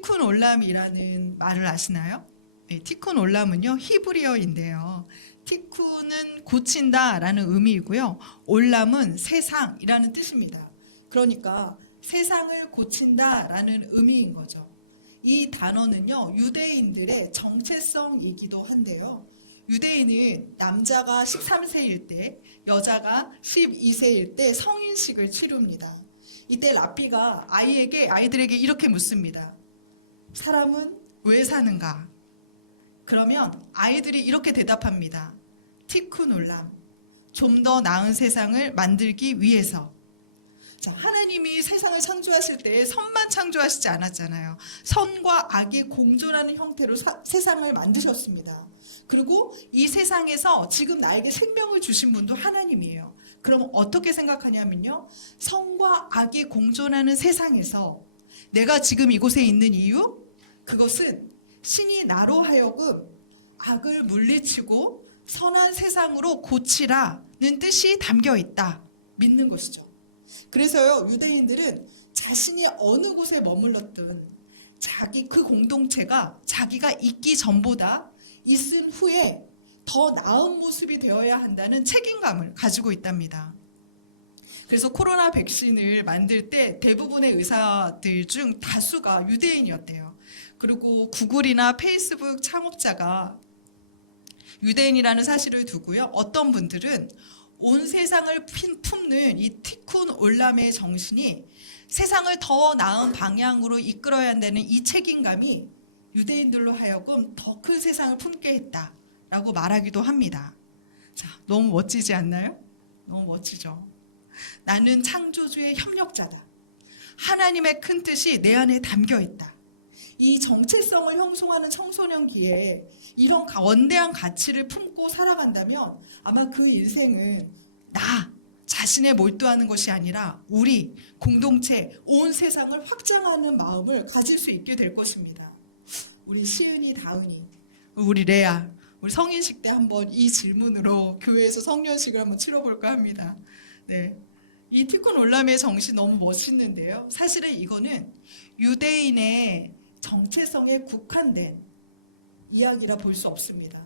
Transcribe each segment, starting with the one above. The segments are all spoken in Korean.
티쿤 올람이라는 말을 아시나요? 네, 티쿤 올람은요 히브리어인데요. 티쿤은 고친다라는 의미이고요. 올람은 세상이라는 뜻입니다. 그러니까 세상을 고친다라는 의미인 거죠. 이 단어는요 유대인들의 정체성이기도 한데요. 유대인은 남자가 13세일 때, 여자가 12세일 때 성인식을 치릅니다. 이때 랍비가 아이들에게 이렇게 묻습니다. 사람은 왜 사는가? 그러면 아이들이 이렇게 대답합니다. 티쿤 올람, 좀 더 나은 세상을 만들기 위해서. 자, 하나님이 세상을 창조하실 때 선만 창조하시지 않았잖아요. 선과 악이 공존하는 형태로 세상을 만드셨습니다. 그리고 이 세상에서 지금 나에게 생명을 주신 분도 하나님이에요. 그럼 어떻게 생각하냐면요. 선과 악이 공존하는 세상에서 내가 지금 이곳에 있는 이유? 그것은 신이 나로 하여금 악을 물리치고 선한 세상으로 고치라는 뜻이 담겨 있다. 믿는 것이죠. 그래서요, 유대인들은 자신이 어느 곳에 머물렀든 그 공동체가 자기가 있기 전보다 있은 후에 더 나은 모습이 되어야 한다는 책임감을 가지고 있답니다. 그래서 코로나 백신을 만들 때 대부분의 의사들 중 다수가 유대인이었대요. 그리고 구글이나 페이스북 창업자가 유대인이라는 사실을 두고요. 어떤 분들은 온 세상을 품는 이 티쿤 올람의 정신이 세상을 더 나은 방향으로 이끌어야 한다는 이 책임감이 유대인들로 하여금 더 큰 세상을 품게 했다라고 말하기도 합니다. 자, 너무 멋지지 않나요? 너무 멋지죠. 나는 창조주의 협력자다. 하나님의 큰 뜻이 내 안에 담겨 있다. 이 정체성을 형성하는 청소년기에 이런 원대한 가치를 품고 살아간다면 아마 그 인생은 나 자신에 몰두하는 것이 아니라 우리 공동체 온 세상을 확장하는 마음을 가질 수 있게 될 것입니다. 우리 시은이, 다은이, 우리 레아, 우리 성인식 때 한번 이 질문으로 교회에서 성년식을 한번 치러볼까 합니다. 네, 이 티쿤 올람의 정신 너무 멋있는데요. 사실은 이거는 유대인의 정체성에 국한된 이야기라 볼 수 없습니다.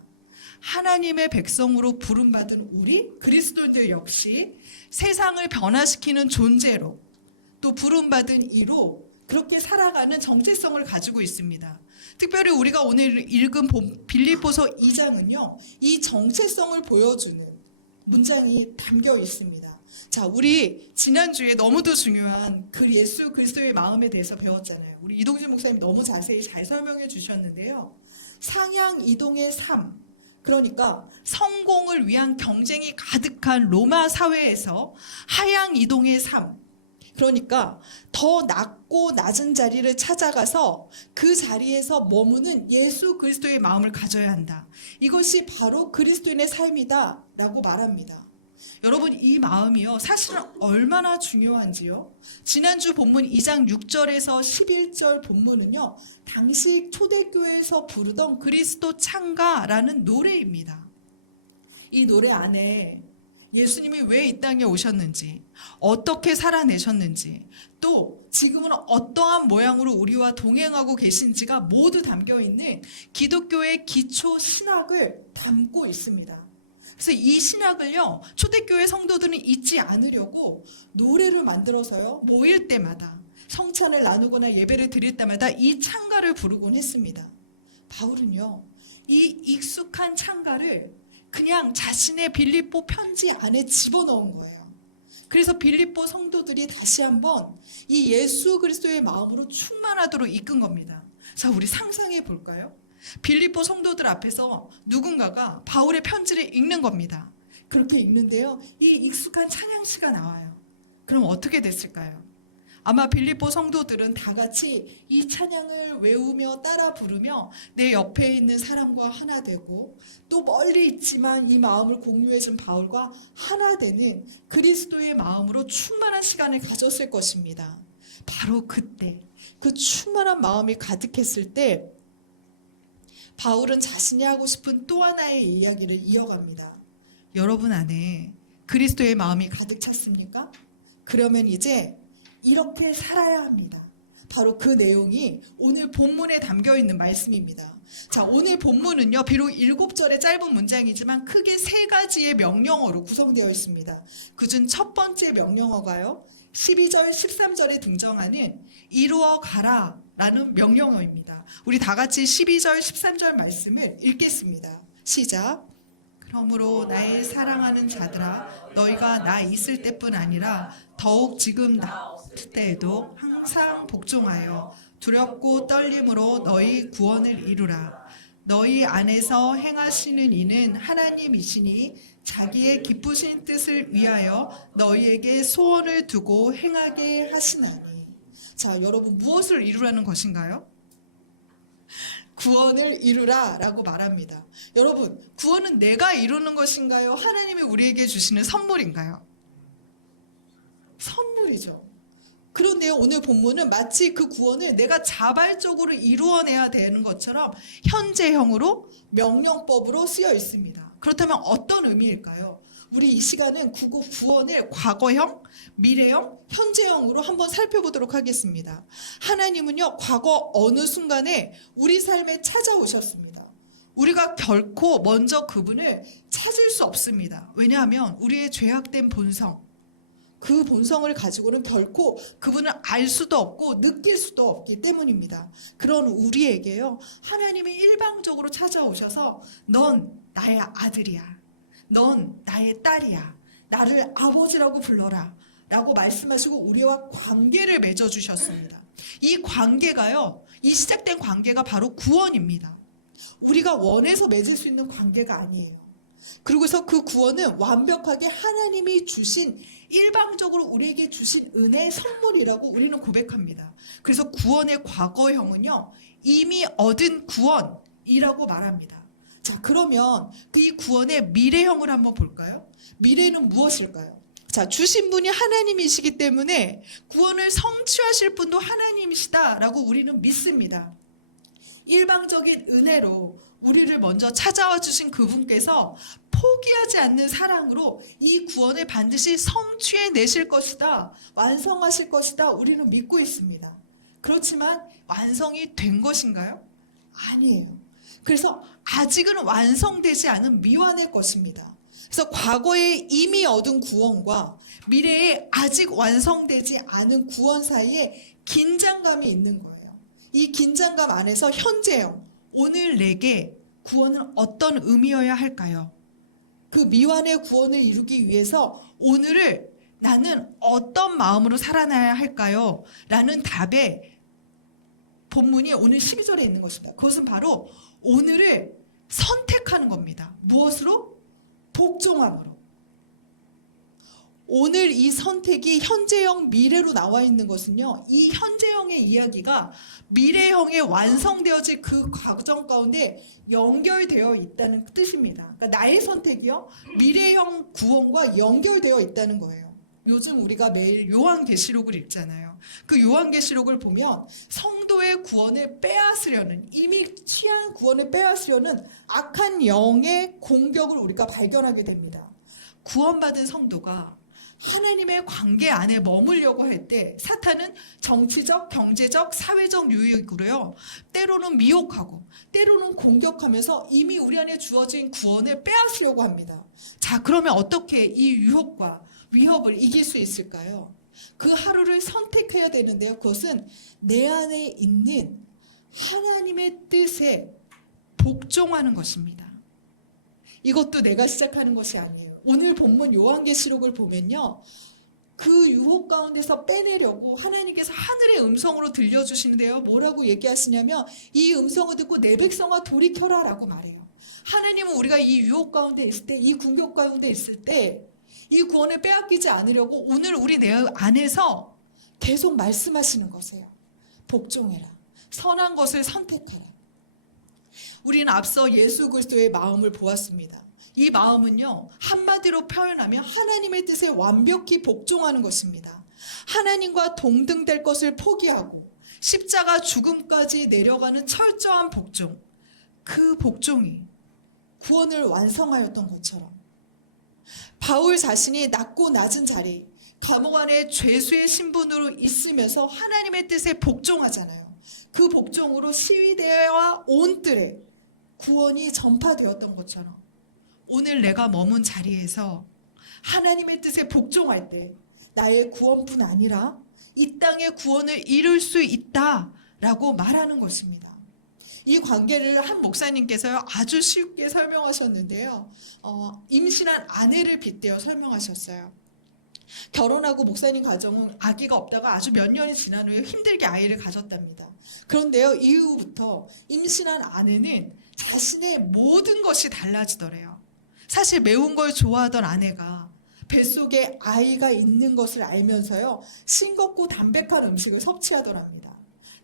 하나님의 백성으로 부름받은 우리 그리스도인들 역시 세상을 변화시키는 존재로 또 부름받은 이로 그렇게 살아가는 정체성을 가지고 있습니다. 특별히 우리가 오늘 읽은 빌립보서 2장은요. 이 정체성을 보여주는 문장이 담겨 있습니다. 자, 우리 지난주에 너무도 중요한 그 예수 그리스도의 마음에 대해서 배웠잖아요. 우리 이동진 목사님 너무 자세히 잘 설명해 주셨는데요. 상향 이동의 삶, 그러니까 성공을 위한 경쟁이 가득한 로마 사회에서 하향 이동의 삶, 그러니까 더 낮고 낮은 자리를 찾아가서 그 자리에서 머무는 예수 그리스도의 마음을 가져야 한다. 이것이 바로 그리스도인의 삶이다 라고 말합니다. 여러분, 이 마음이요 사실은 얼마나 중요한지요. 지난주 본문 2장 6절에서 11절 본문은요 당시 초대교회에서 부르던 그리스도 창가라는 노래입니다. 이 노래 안에 예수님이 왜 이 땅에 오셨는지, 어떻게 살아내셨는지, 또 지금은 어떠한 모양으로 우리와 동행하고 계신지가 모두 담겨있는 기독교의 기초 신학을 담고 있습니다. 그래서 이 신학을요 초대교회 성도들은 잊지 않으려고 노래를 만들어서요 모일 때마다 성찬을 나누거나 예배를 드릴 때마다 이 찬가를 부르곤 했습니다. 바울은요 이 익숙한 찬가를 그냥 자신의 빌립보 편지 안에 집어넣은 거예요. 그래서 빌립보 성도들이 다시 한번 이 예수 그리스도의 마음으로 충만하도록 이끈 겁니다. 자, 우리 상상해 볼까요? 빌립보 성도들 앞에서 누군가가 바울의 편지를 읽는 겁니다. 그렇게 읽는데요, 이 익숙한 찬양시가 나와요. 그럼 어떻게 됐을까요? 아마 빌립보 성도들은 다 같이 이 찬양을 외우며 따라 부르며 내 옆에 있는 사람과 하나 되고 또 멀리 있지만 이 마음을 공유해준 바울과 하나 되는 그리스도의 마음으로 충만한 시간을 가졌을 것입니다. 바로 그때 그 충만한 마음이 가득했을 때 바울은 자신이 하고 싶은 또 하나의 이야기를 이어갑니다. 여러분 안에 그리스도의 마음이 가득 찼습니까? 그러면 이제 이렇게 살아야 합니다. 바로 그 내용이 오늘 본문에 담겨 있는 말씀입니다. 자, 오늘 본문은요, 비록 7절의 짧은 문장이지만 크게 3가지의 명령어로 구성되어 있습니다. 그중 첫 번째 명령어가요, 12절, 13절에 등장하는 이루어 가라 라는 명령어입니다. 우리 다 같이 12절, 13절 말씀을 읽겠습니다. 시작. 그러므로 나의 사랑하는 자들아, 너희가 나 있을 때뿐 아니라 더욱 지금 나 없을 때에도 항상 복종하여 두렵고 떨림으로 너희 구원을 이루라. 너희 안에서 행하시는 이는 하나님이시니 자기의 기쁘신 뜻을 위하여 너희에게 소원을 두고 행하게 하시나니. 자, 여러분, 무엇을 이루라는 것인가요? 구원을 이루라 라고 말합니다. 여러분, 구원은 내가 이루는 것인가요? 하나님이 우리에게 주시는 선물인가요? 선물이죠. 그런데요, 오늘 본문은 마치 그 구원을 내가 자발적으로 이루어내야 되는 것처럼 현재형으로 명령법으로 쓰여 있습니다. 그렇다면 어떤 의미일까요? 우리 이 시간은 구원을 과거형, 미래형, 현재형으로 한번 살펴보도록 하겠습니다. 하나님은요, 과거 어느 순간에 우리 삶에 찾아오셨습니다. 우리가 결코 먼저 그분을 찾을 수 없습니다. 왜냐하면 우리의 죄악된 본성, 그 본성을 가지고는 결코 그분을 알 수도 없고 느낄 수도 없기 때문입니다. 그런 우리에게요, 하나님이 일방적으로 찾아오셔서 넌 나의 아들이야, 넌 나의 딸이야, 나를 아버지라고 불러라 라고 말씀하시고 우리와 관계를 맺어주셨습니다. 이 관계가요, 이 시작된 관계가 바로 구원입니다. 우리가 원해서 맺을 수 있는 관계가 아니에요. 그리고서 그 구원은 완벽하게 하나님이 주신, 일방적으로 우리에게 주신 은혜의 선물이라고 우리는 고백합니다. 그래서 구원의 과거형은요, 이미 얻은 구원이라고 말합니다. 자, 그러면 이 구원의 미래형을 한번 볼까요? 미래는 무엇일까요? 자, 주신 분이 하나님이시기 때문에 구원을 성취하실 분도 하나님이시다라고 우리는 믿습니다. 일방적인 은혜로 우리를 먼저 찾아와 주신 그분께서 포기하지 않는 사랑으로 이 구원을 반드시 성취해내실 것이다, 완성하실 것이다, 우리는 믿고 있습니다. 그렇지만 완성이 된 것인가요? 아니에요. 그래서 아직은 완성되지 않은 미완의 것입니다. 그래서 과거에 이미 얻은 구원과 미래에 아직 완성되지 않은 구원 사이에 긴장감이 있는 거예요. 이 긴장감 안에서 현재형, 오늘 내게 구원은 어떤 의미여야 할까요? 그 미완의 구원을 이루기 위해서 오늘을 나는 어떤 마음으로 살아나야 할까요? 라는 답에 본문이 오늘 12절에 있는 것입니다. 그것은 바로 오늘을 선택하는 겁니다. 무엇으로? 복종함으로. 오늘 이 선택이 현재형, 미래로 나와 있는 것은요, 이 현재형의 이야기가 미래형에 완성되어질 그 과정 가운데 연결되어 있다는 뜻입니다. 그러니까 나의 선택이요, 미래형 구원과 연결되어 있다는 거예요. 요즘 우리가 매일 요한계시록을 읽잖아요. 그 요한계시록을 보면 성도의 구원을 빼앗으려는, 이미 취한 구원을 빼앗으려는 악한 영의 공격을 우리가 발견하게 됩니다. 구원받은 성도가 하나님의 관계 안에 머물려고 할 때 사탄은 정치적, 경제적, 사회적 유익으로요, 때로는 미혹하고 때로는 공격하면서 이미 우리 안에 주어진 구원을 빼앗으려고 합니다. 자, 그러면 어떻게 이 유혹과 위협을 이길 수 있을까요? 그 하루를 선택해야 되는데요, 그것은 내 안에 있는 하나님의 뜻에 복종하는 것입니다. 이것도 내가 시작하는 것이 아니에요. 오늘 본문 요한계시록을 보면요, 그 유혹 가운데서 빼내려고 하나님께서 하늘의 음성으로 들려주시는데요, 뭐라고 얘기하시냐면 이 음성을 듣고 내 백성아 돌이켜라 라고 말해요. 하나님은 우리가 이 유혹 가운데 있을 때, 이 궁격 가운데 있을 때 이 구원을 빼앗기지 않으려고 오늘 우리 내 안에서 계속 말씀하시는 것이에요. 복종해라, 선한 것을 선택하라. 우리는 앞서 예수 그리스도의 마음을 보았습니다. 이 마음은요, 한마디로 표현하면 하나님의 뜻에 완벽히 복종하는 것입니다. 하나님과 동등될 것을 포기하고 십자가 죽음까지 내려가는 철저한 복종, 그 복종이 구원을 완성하였던 것처럼 바울 자신이 낮고 낮은 자리, 감옥 안에 죄수의 신분으로 있으면서 하나님의 뜻에 복종하잖아요. 그 복종으로 시위대와 온 뜰에 구원이 전파되었던 것처럼 오늘 내가 머문 자리에서 하나님의 뜻에 복종할 때 나의 구원뿐 아니라 이 땅의 구원을 이룰 수 있다라고 말하는 것입니다. 이 관계를 한 목사님께서요 아주 쉽게 설명하셨는데요. 임신한 아내를 빗대어 설명하셨어요. 결혼하고 목사님 가정은 아기가 없다가 아주 몇 년이 지난 후에 힘들게 아이를 가졌답니다. 그런데요 이후부터 임신한 아내는 자신의 모든 것이 달라지더래요. 사실 매운 걸 좋아하던 아내가 뱃속에 아이가 있는 것을 알면서요 싱겁고 담백한 음식을 섭취하더랍니다.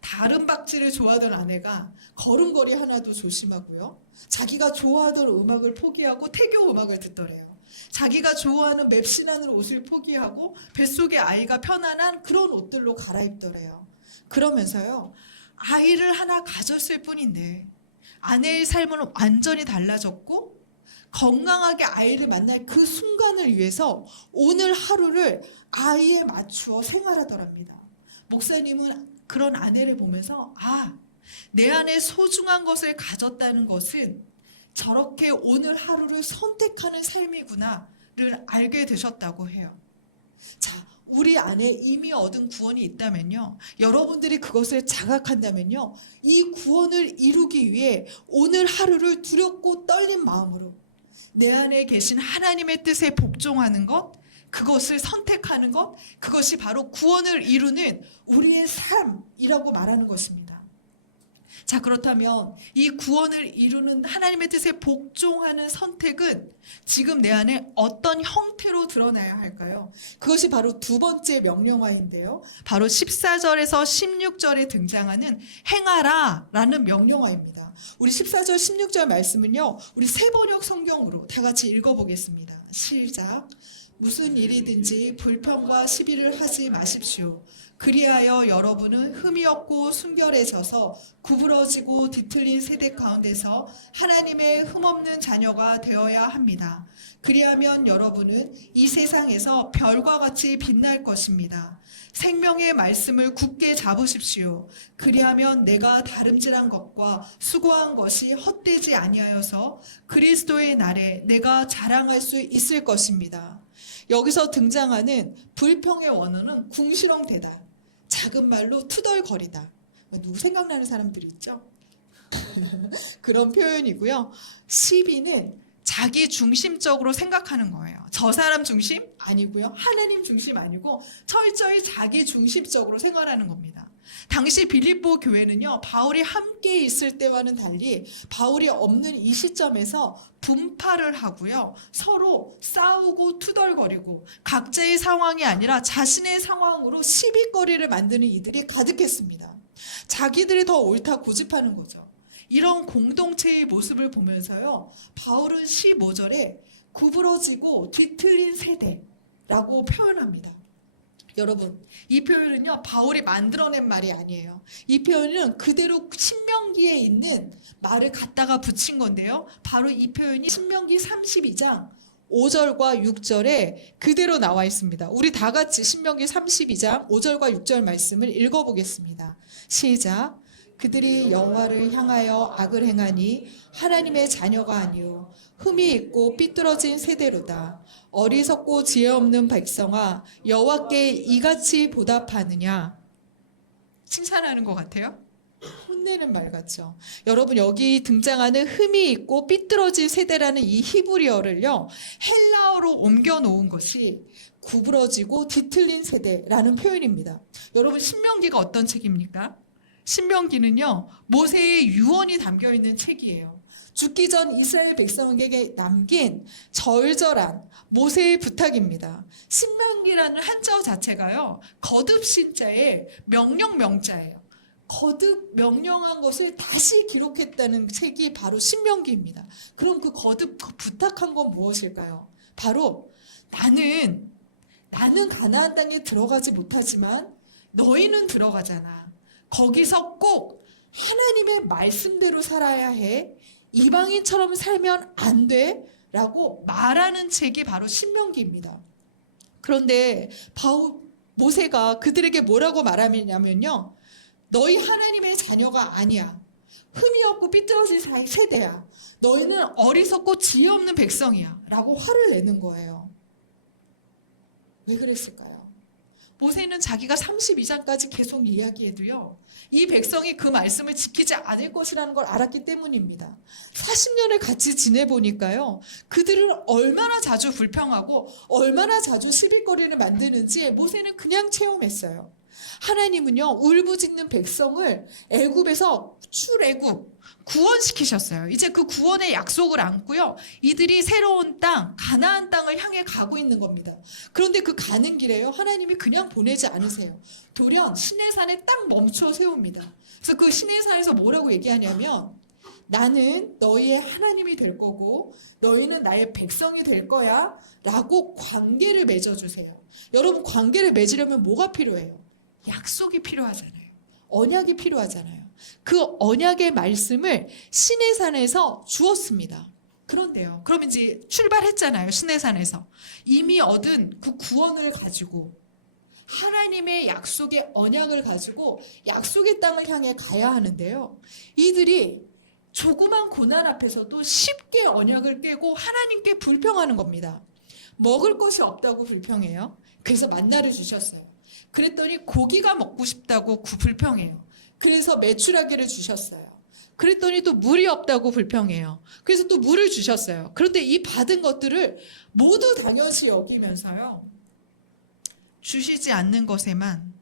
다른 박쥐를 좋아하던 아내가 걸음걸이 하나도 조심하고요. 자기가 좋아하던 음악을 포기하고 태교 음악을 듣더래요. 자기가 좋아하는 맵신한 옷을 포기하고 뱃속에 아이가 편안한 그런 옷들로 갈아입더래요. 그러면서요 아이를 하나 가졌을 뿐인데 아내의 삶은 완전히 달라졌고 건강하게 아이를 만날 그 순간을 위해서 오늘 하루를 아이에 맞추어 생활하더랍니다. 목사님은 그런 아내를 보면서 내 안에 소중한 것을 가졌다는 것은 저렇게 오늘 하루를 선택하는 삶이구나를 알게 되셨다고 해요. 자, 우리 안에 이미 얻은 구원이 있다면요. 여러분들이 그것을 자각한다면요. 이 구원을 이루기 위해 오늘 하루를 두렵고 떨린 마음으로 내 안에 계신 하나님의 뜻에 복종하는 것, 그것을 선택하는 것, 그것이 바로 구원을 이루는 우리의 삶이라고 말하는 것입니다. 자, 그렇다면 이 구원을 이루는 하나님의 뜻에 복종하는 선택은 지금 내 안에 어떤 형태로 드러나야 할까요? 그것이 바로 두 번째 명령어인데요. 바로 14절에서 16절에 등장하는 행하라 라는 명령어입니다. 우리 14절 16절 말씀은요. 우리 세번역 성경으로 다 같이 읽어보겠습니다. 시작. 무슨 일이든지 불평과 시비를 하지 마십시오. 그리하여 여러분은 흠이 없고 순결해져서 구부러지고 뒤틀린 세대 가운데서 하나님의 흠없는 자녀가 되어야 합니다. 그리하면 여러분은 이 세상에서 별과 같이 빛날 것입니다. 생명의 말씀을 굳게 잡으십시오. 그리하면 내가 다름질한 것과 수고한 것이 헛되지 아니하여서 그리스도의 날에 내가 자랑할 수 있을 것입니다. 여기서 등장하는 불평의 원어는 궁시렁대다. 작은 말로 투덜거리다. 누구 생각나는 사람들 있죠? 그런 표현이고요. 시비는 자기 중심적으로 생각하는 거예요. 저 사람 중심 아니고요. 하나님 중심 아니고 철저히 자기 중심적으로 생활하는 겁니다. 당시 빌립보 교회는요. 바울이 함께 있을 때와는 달리 바울이 없는 이 시점에서 분파를 하고요. 서로 싸우고 투덜거리고 각자의 상황이 아니라 자신의 상황으로 시비거리를 만드는 이들이 가득했습니다. 자기들이 더 옳다 고집하는 거죠. 이런 공동체의 모습을 보면서요. 바울은 15절에 구부러지고 뒤틀린 세대라고 표현합니다. 여러분, 이 표현은요. 바울이 만들어낸 말이 아니에요. 이 표현은 그대로 신명기에 있는 말을 갖다가 붙인 건데요. 바로 이 표현이 신명기 32장 5절과 6절에 그대로 나와 있습니다. 우리 다 같이 신명기 32장 5절과 6절 말씀을 읽어보겠습니다. 시작. 그들이 여호와를 향하여 악을 행하니 하나님의 자녀가 아니요 흠이 있고 삐뚤어진 세대로다. 어리석고 지혜 없는 백성아 여호와께 이같이 보답하느냐. 칭찬하는 것 같아요. 혼내는 말 같죠. 여러분, 여기 등장하는 흠이 있고 삐뚤어진 세대라는 이 히브리어를요 헬라어로 옮겨 놓은 것이 구부러지고 뒤틀린 세대라는 표현입니다. 여러분, 신명기가 어떤 책입니까? 신명기는요 모세의 유언이 담겨있는 책이에요. 죽기 전 이스라엘 백성에게 남긴 절절한 모세의 부탁입니다. 신명기라는 한자어 자체가요 거듭 신자의 명령 명자예요. 거듭 명령한 것을 다시 기록했다는 책이 바로 신명기입니다. 그럼 그 거듭 부탁한 건 무엇일까요? 바로 나는 가나안 땅에 들어가지 못하지만 너희는 들어가잖아. 거기서 꼭 하나님의 말씀대로 살아야 해. 이방인처럼 살면 안 돼. 라고 말하는 책이 바로 신명기입니다. 그런데 모세가 그들에게 뭐라고 말하냐면요. 너희 하나님의 자녀가 아니야. 흠이 없고 삐뚤어진 세대야. 너희는 어리석고 지혜 없는 백성이야. 라고 화를 내는 거예요. 왜 그랬을까요? 모세는 자기가 32장까지 계속 이야기해도요. 이 백성이 그 말씀을 지키지 않을 것이라는 걸 알았기 때문입니다. 40년을 같이 지내보니까요. 그들은 얼마나 자주 불평하고 얼마나 자주 시비거리를 만드는지 모세는 그냥 체험했어요. 하나님은요. 울부짖는 백성을 애굽에서 출애굽 구원시키셨어요. 이제 그 구원의 약속을 안고요. 이들이 새로운 땅, 가나안 땅을 향해 가고 있는 겁니다. 그런데 그 가는 길에요. 하나님이 그냥 보내지 않으세요. 돌연 시내산에 딱 멈춰 세웁니다. 그래서 그 시내산에서 뭐라고 얘기하냐면 나는 너희의 하나님이 될 거고 너희는 나의 백성이 될 거야 라고 관계를 맺어주세요. 여러분 관계를 맺으려면 뭐가 필요해요? 약속이 필요하잖아요. 언약이 필요하잖아요. 그 언약의 말씀을 시내산에서 주었습니다. 그런데요. 그럼 이제 출발했잖아요. 시내산에서. 이미 얻은 그 구원을 가지고 하나님의 약속의 언약을 가지고 약속의 땅을 향해 가야 하는데요. 이들이 조그만 고난 앞에서도 쉽게 언약을 깨고 하나님께 불평하는 겁니다. 먹을 것이 없다고 불평해요. 그래서 만나를 주셨어요. 그랬더니 고기가 먹고 싶다고 불평해요. 그래서 메추라기를 주셨어요. 그랬더니 또 물이 없다고 불평해요. 그래서 또 물을 주셨어요. 그런데 이 받은 것들을 모두 당연시 여기면서요. 주시지 않는 것에만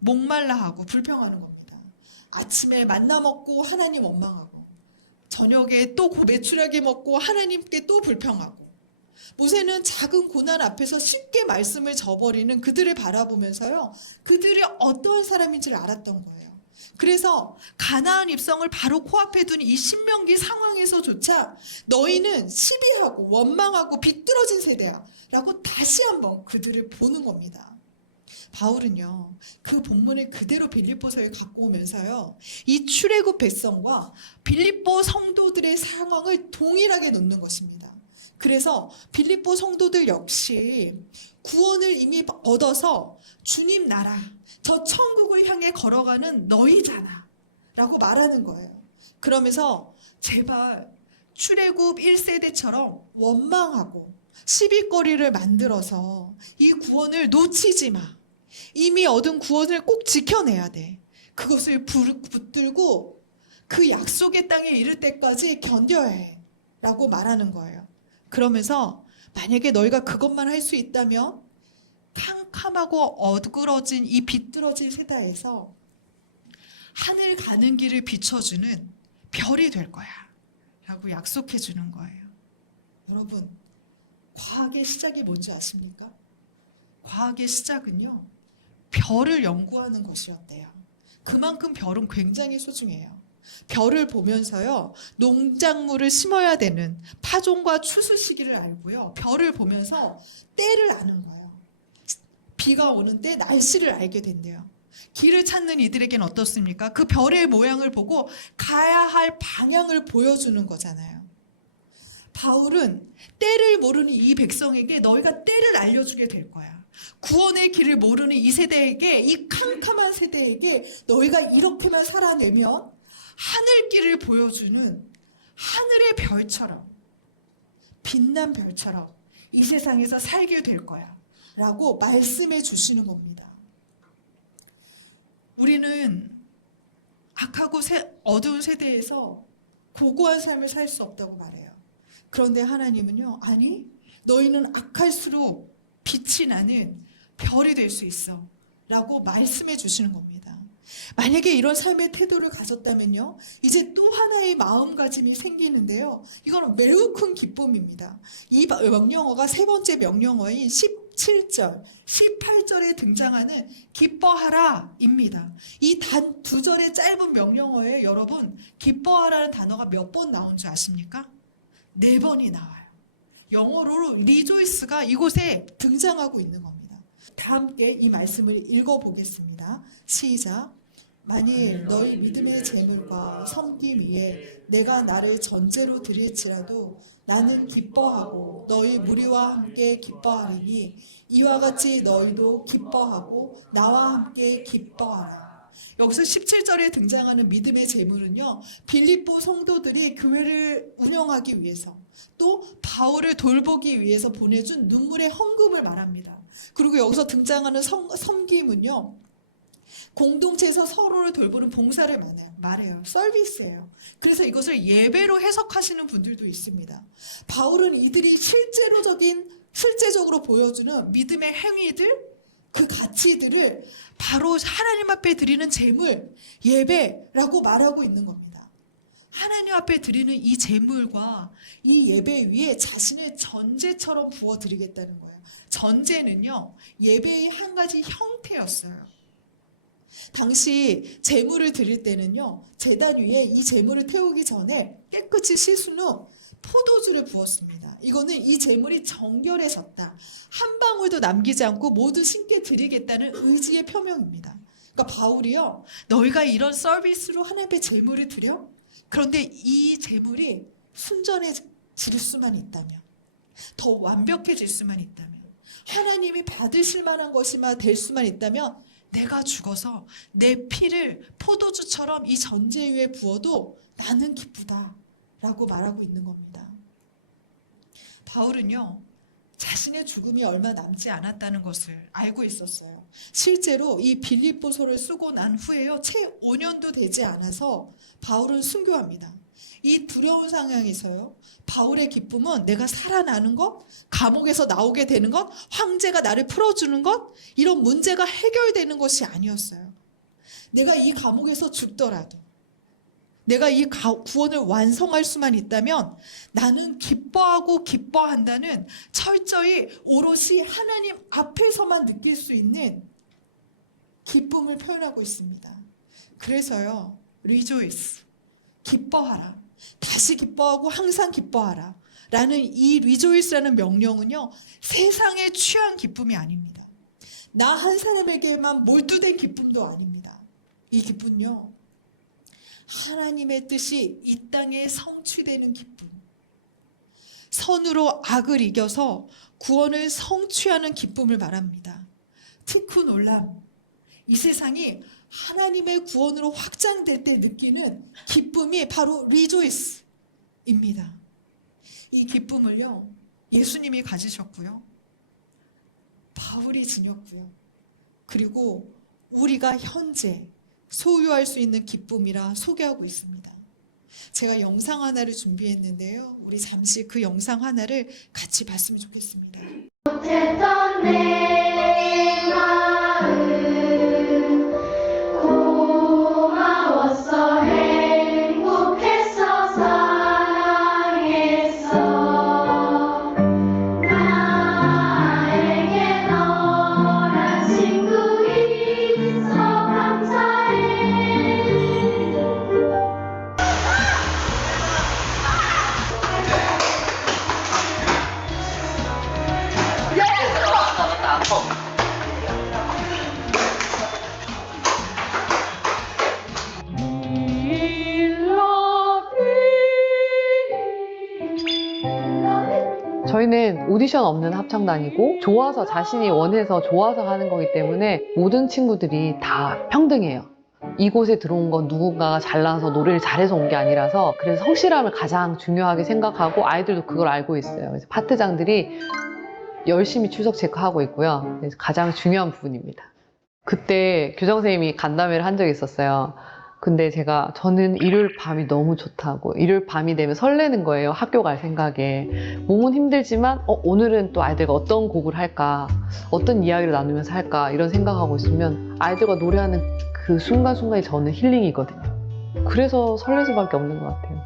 목말라 하고 불평하는 겁니다. 아침에 만나 먹고 하나님 원망하고 저녁에 또 메추라기 먹고 하나님께 또 불평하고 모세는 작은 고난 앞에서 쉽게 말씀을 저버리는 그들을 바라보면서요. 그들이 어떤 사람인지를 알았던 거예요. 그래서 가나안 입성을 바로 코앞에 둔 이 신명기 상황에서조차 너희는 시비하고 원망하고 비뚤어진 세대야 라고 다시 한번 그들을 보는 겁니다. 바울은요. 그 본문을 그대로 빌립보서에 갖고 오면서요. 이 출애굽 백성과 빌립보 성도들의 상황을 동일하게 놓는 것입니다. 그래서 빌립보 성도들 역시 구원을 이미 얻어서 주님 나라, 저 천국을 향해 걸어가는 너희잖아 라고 말하는 거예요. 그러면서 제발 출애굽 1세대처럼 원망하고 시비거리를 만들어서 이 구원을 놓치지 마. 이미 얻은 구원을 꼭 지켜내야 돼. 그것을 붙들고 그 약속의 땅에 이를 때까지 견뎌야 해 라고 말하는 거예요. 그러면서 만약에 너희가 그것만 할 수 있다면 캄캄하고 어그러진 이 비뚤어진 세대에서 하늘 가는 길을 비춰주는 별이 될 거야 라고 약속해 주는 거예요. 여러분, 과학의 시작이 뭔지 아십니까? 과학의 시작은요, 별을 연구하는 것이었대요. 그만큼 별은 굉장히 소중해요. 별을 보면서요, 농작물을 심어야 되는 파종과 추수 시기를 알고요, 별을 보면서 때를 아는 거예요. 비가 오는 때 날씨를 알게 된대요. 길을 찾는 이들에겐 어떻습니까? 그 별의 모양을 보고 가야 할 방향을 보여주는 거잖아요. 바울은 때를 모르는 이 백성에게 너희가 때를 알려주게 될 거야. 구원의 길을 모르는 이 세대에게, 이 캄캄한 세대에게 너희가 이렇게만 살아내면 하늘길을 보여주는 하늘의 별처럼, 빛난 별처럼 이 세상에서 살게 될 거야 라고 말씀해 주시는 겁니다. 우리는 악하고 어두운 세대에서 고고한 삶을 살 수 없다고 말해요. 그런데 하나님은요, 아니, 너희는 악할수록 빛이 나는 별이 될 수 있어 라고 말씀해 주시는 겁니다. 만약에 이런 삶의 태도를 가졌다면요, 이제 또 하나의 마음가짐이 생기는데요, 이건 매우 큰 기쁨입니다. 이 명령어가 세 번째 명령어인 17절, 18절에 등장하는 기뻐하라 입니다. 이 단 두 절의 짧은 명령어에 여러분, 기뻐하라는 단어가 몇 번 나온 줄 아십니까? 4번이 나와요. 영어로 rejoice가 이곳에 등장하고 있는 겁니다. 다 함께 이 말씀을 읽어보겠습니다. 시작. 만일 너희 믿음의 재물과 섬김 위에 내가 나를 전제로 드릴지라도 나는 기뻐하고 너희 무리와 함께 기뻐하리니 이와 같이 너희도 기뻐하고 나와 함께 기뻐하라. 여기서 17절에 등장하는 믿음의 재물은요, 빌립보 성도들이 교회를 운영하기 위해서 또 바울을 돌보기 위해서 보내준 눈물의 헌금을 말합니다. 그리고 여기서 등장하는 섬김은요, 공동체에서 서로를 돌보는 봉사를 말해요. 서비스예요. 그래서 이것을 예배로 해석하시는 분들도 있습니다. 바울은 이들이 실제적으로 보여주는 믿음의 행위들, 그 가치들을 바로 하나님 앞에 드리는 제물, 예배라고 말하고 있는 겁니다. 하나님 앞에 드리는 이 제물과 이 예배 위에 자신을 전제처럼 부어드리겠다는 거예요. 전제는요, 예배의 한 가지 형태였어요. 당시 제물을 드릴 때는요, 제단 위에 이 제물을 태우기 전에 깨끗이 씻은 후 포도주를 부었습니다. 이거는 이 제물이 정결해졌다, 한 방울도 남기지 않고 모두 신께 드리겠다는 의지의 표명입니다. 그러니까 바울이요, 너희가 이런 서비스로 하나님께 제물을 드려? 그런데 이 제물이 순전해질 수만 있다면, 더 완벽해질 수만 있다면, 하나님이 받으실 만한 것이만 될 수만 있다면 내가 죽어서 내 피를 포도주처럼 이 전제 위에 부어도 나는 기쁘다 라고 말하고 있는 겁니다. 바울은요, 자신의 죽음이 얼마 남지 않았다는 것을 알고 있었어요. 실제로 이 빌립보서를 쓰고 난 후에요, 채 5년도 되지 않아서 바울은 순교합니다. 이 두려운 상황에서요, 바울의 기쁨은 내가 살아나는 것, 감옥에서 나오게 되는 것, 황제가 나를 풀어주는 것, 이런 문제가 해결되는 것이 아니었어요. 내가 이 감옥에서 죽더라도, 내가 이 구원을 완성할 수만 있다면 나는 기뻐하고 기뻐한다는 철저히 오롯이 하나님 앞에서만 느낄 수 있는 기쁨을 표현하고 있습니다. 그래서요, rejoice, 기뻐하라, 다시 기뻐하고 항상 기뻐하라 라는 이 rejoice라는 명령은요, 세상에 취한 기쁨이 아닙니다. 나 한 사람에게만 몰두된 기쁨도 아닙니다. 이 기쁨은요, 하나님의 뜻이 이 땅에 성취되는 기쁨, 선으로 악을 이겨서 구원을 성취하는 기쁨을 말합니다. 티쿤 올람, 이 세상이 하나님의 구원으로 확장될 때 느끼는 기쁨이 바로 리조이스입니다. 이 기쁨을요, 예수님이 가지셨고요, 바울이 지녔고요, 그리고 우리가 현재 소유할 수 있는 기쁨이라 소개하고 있습니다. 제가 영상 하나를 준비했는데요, 우리 잠시 그 영상 하나를 같이 봤으면 좋겠습니다. 못했던 내 마음 고마웠어, 행복했어, 사랑했어. 나에게 너란 친구 있어, 감사해. 저희는 오디션 없는 합창단이고 좋아서, 자신이 원해서 좋아서 하는 거기 때문에 모든 친구들이 다 평등해요. 이곳에 들어온 건 누군가가 잘나서 노래를 잘해서 온 게 아니라서, 그래서 성실함을 가장 중요하게 생각하고 아이들도 그걸 알고 있어요. 그래서 파트장들이 열심히 출석 체크하고 있고요. 그래서 가장 중요한 부분입니다. 그때 교장선생님이 간담회를 한 적이 있었어요. 근데 저는 일요일 밤이 너무 좋다고, 일요일 밤이 되면 설레는 거예요. 학교 갈 생각에. 몸은 힘들지만 오늘은 또 아이들과 어떤 곡을 할까, 어떤 이야기를 나누면서 할까, 이런 생각하고 있으면 아이들과 노래하는 그 순간순간이 저는 힐링이거든요. 그래서 설렐 수밖에 없는 것 같아요.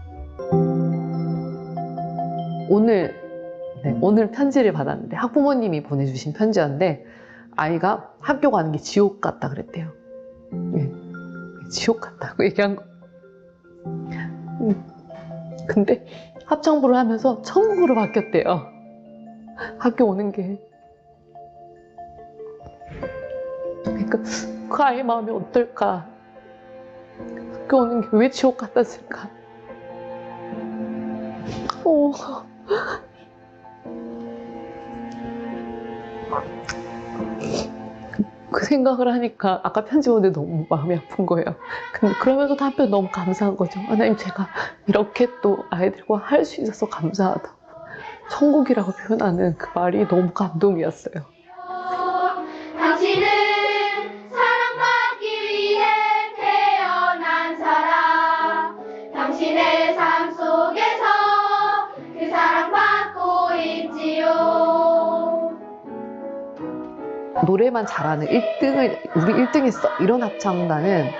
오늘 편지를 받았는데, 학부모님이 보내주신 편지였는데 아이가 학교 가는 게 지옥 같다 그랬대요. 네. 지옥 같다고 얘기한 거. 근데 합창부를 하면서 천국으로 바뀌었대요. 학교 오는 게. 그러니까 그 아이의 마음이 어떨까. 학교 오는 게 왜 지옥 같았을까? 그 생각을 하니까 아까 편지 보는데 너무 마음이 아픈 거예요. 근데 그러면서도 한편 너무 감사한 거죠. 하나님, 제가 이렇게 또 아이들과 할 수 있어서 감사하다. 천국이라고 표현하는 그 말이 너무 감동이었어요. 당신은 사랑받기 위해 태어난 사람. 당신의 삶 속에서 그 사랑받고 있지요. 노래만 잘하는 1등을, 우리 1등 했어, 이런 합창단은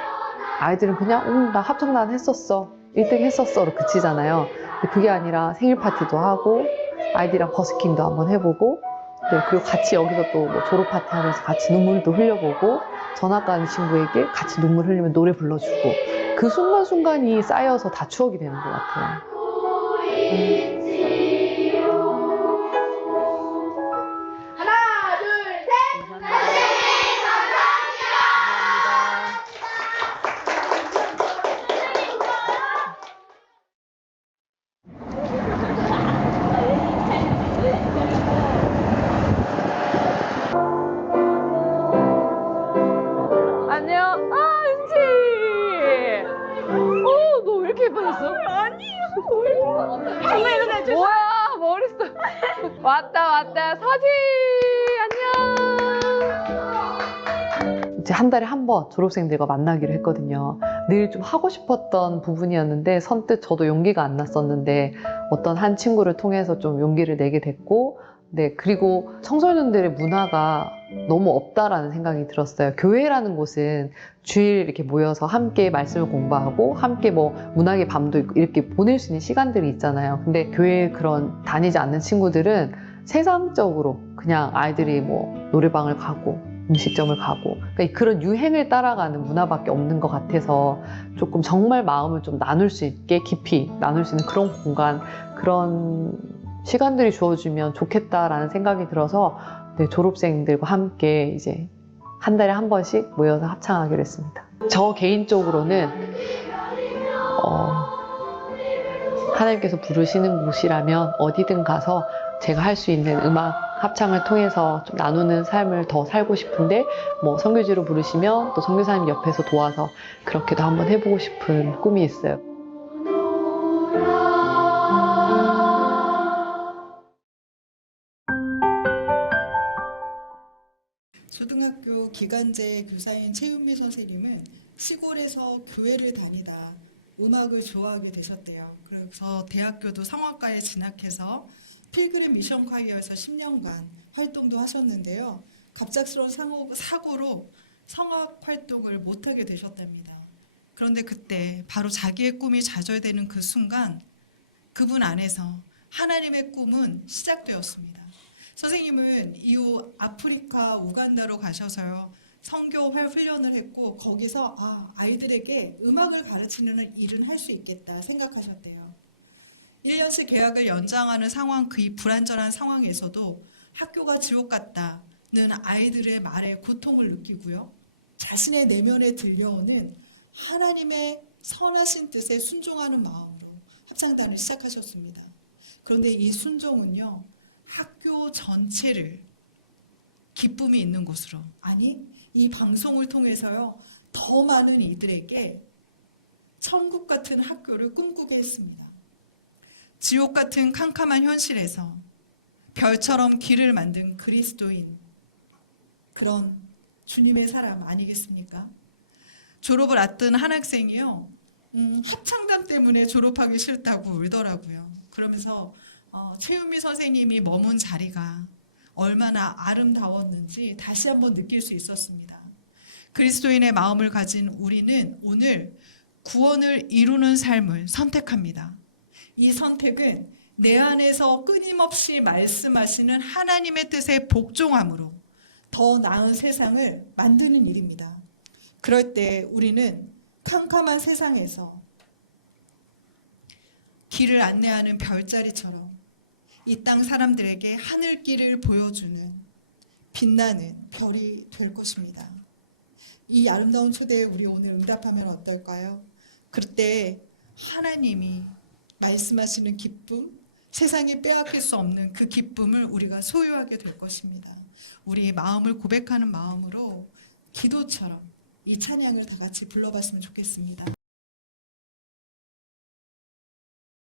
아이들은 그냥 나 합창단 했었어, 1등 했었어로 그치잖아요. 근데 그게 아니라 생일 파티도 하고 아이들이랑 버스킹도 한번 해보고, 네, 그리고 같이 여기서 또 뭐 졸업 파티 하면서 같이 눈물도 흘려보고, 전학 가는 친구에게 같이 눈물 흘리면 노래 불러주고, 그 순간순간이 쌓여서 다 추억이 되는 것 같아요. 하나, 둘, 셋. 선생님, 감사합니다. 안녕. 은지. 너 왜 이렇게 예뻐졌어? 아니요. 뭐야, 머리 써. 왔다, 사진. 안녕. 이제 한 달에 한 번 졸업생들과 만나기로 했거든요. 늘 좀 하고 싶었던 부분이었는데 선뜻 저도 용기가 안 났었는데 어떤 한 친구를 통해서 좀 용기를 내게 됐고, 네, 그리고 청소년들의 문화가 너무 없다라는 생각이 들었어요. 교회라는 곳은 주일 이렇게 모여서 함께 말씀을 공부하고 함께 뭐 문학의 밤도 있고 이렇게 보낼 수 있는 시간들이 있잖아요. 근데 교회에 그런 다니지 않는 친구들은 세상적으로 그냥 아이들이 뭐 노래방을 가고 음식점을 가고, 그러니까 그런 유행을 따라가는 문화밖에 없는 것 같아서 조금 정말 마음을 좀 나눌 수 있게 깊이 나눌 수 있는 그런 공간, 그런 시간들이 주어지면 좋겠다라는 생각이 들어서, 네, 졸업생들과 함께 이제 한 달에 한 번씩 모여서 합창하기로 했습니다. 저 개인적으로는 하나님께서 부르시는 곳이라면 어디든 가서 제가 할 수 있는 음악 합창을 통해서 좀 나누는 삶을 더 살고 싶은데, 뭐 선교지로 부르시면 또 선교사님 옆에서 도와서 그렇게도 한번 해보고 싶은 꿈이 있어요. 초등학교 기간제 교사인 최윤미 선생님은 시골에서 교회를 다니다 음악을 좋아하게 되셨대요. 그래서 대학교도 성악과에 진학해서 필그림 미션 콰이어에서 10년간 활동도 하셨는데요. 갑작스러운 사고로 성악 활동을 못하게 되셨답니다. 그런데 그때 바로 자기의 꿈이 좌절되는 그 순간 그분 안에서 하나님의 꿈은 시작되었습니다. 선생님은 이후 아프리카 우간다로 가셔서요, 선교 훈련을 했고 거기서 아이들에게 음악을 가르치는 일은 할 수 있겠다 생각하셨대요. 1년씩 계약을 연장하는 상황, 그 불안전한 상황에서도 학교가 지옥 같다는 아이들의 말에 고통을 느끼고요, 자신의 내면에 들려오는 하나님의 선하신 뜻에 순종하는 마음으로 합창단을 시작하셨습니다. 그런데 이 순종은요, 학교 전체를 기쁨이 있는 곳으로, 아니 이 방송을 통해서요, 더 많은 이들에게 천국 같은 학교를 꿈꾸게 했습니다. 지옥 같은 캄캄한 현실에서 별처럼 길을 만든 그리스도인, 그런 주님의 사람 아니겠습니까? 졸업을 앞둔 한 학생이요, 합창단 때문에 졸업하기 싫다고 울더라고요. 그러면서 최윤미 선생님이 머문 자리가 얼마나 아름다웠는지 다시 한번 느낄 수 있었습니다. 그리스도인의 마음을 가진 우리는 오늘 구원을 이루는 삶을 선택합니다. 이 선택은 내 안에서 끊임없이 말씀하시는 하나님의 뜻에 복종함으로 더 나은 세상을 만드는 일입니다. 그럴 때 우리는 캄캄한 세상에서 길을 안내하는 별자리처럼 이 땅 사람들에게 하늘길을 보여주는 빛나는 별이 될 것입니다. 이 아름다운 초대에 우리 오늘 응답하면 어떨까요? 그때 하나님이 말씀하시는 기쁨, 세상이 빼앗길 수 없는 그 기쁨을 우리가 소유하게 될 것입니다. 우리의 마음을 고백하는 마음으로 기도처럼 이 찬양을 다 같이 불러봤으면 좋겠습니다.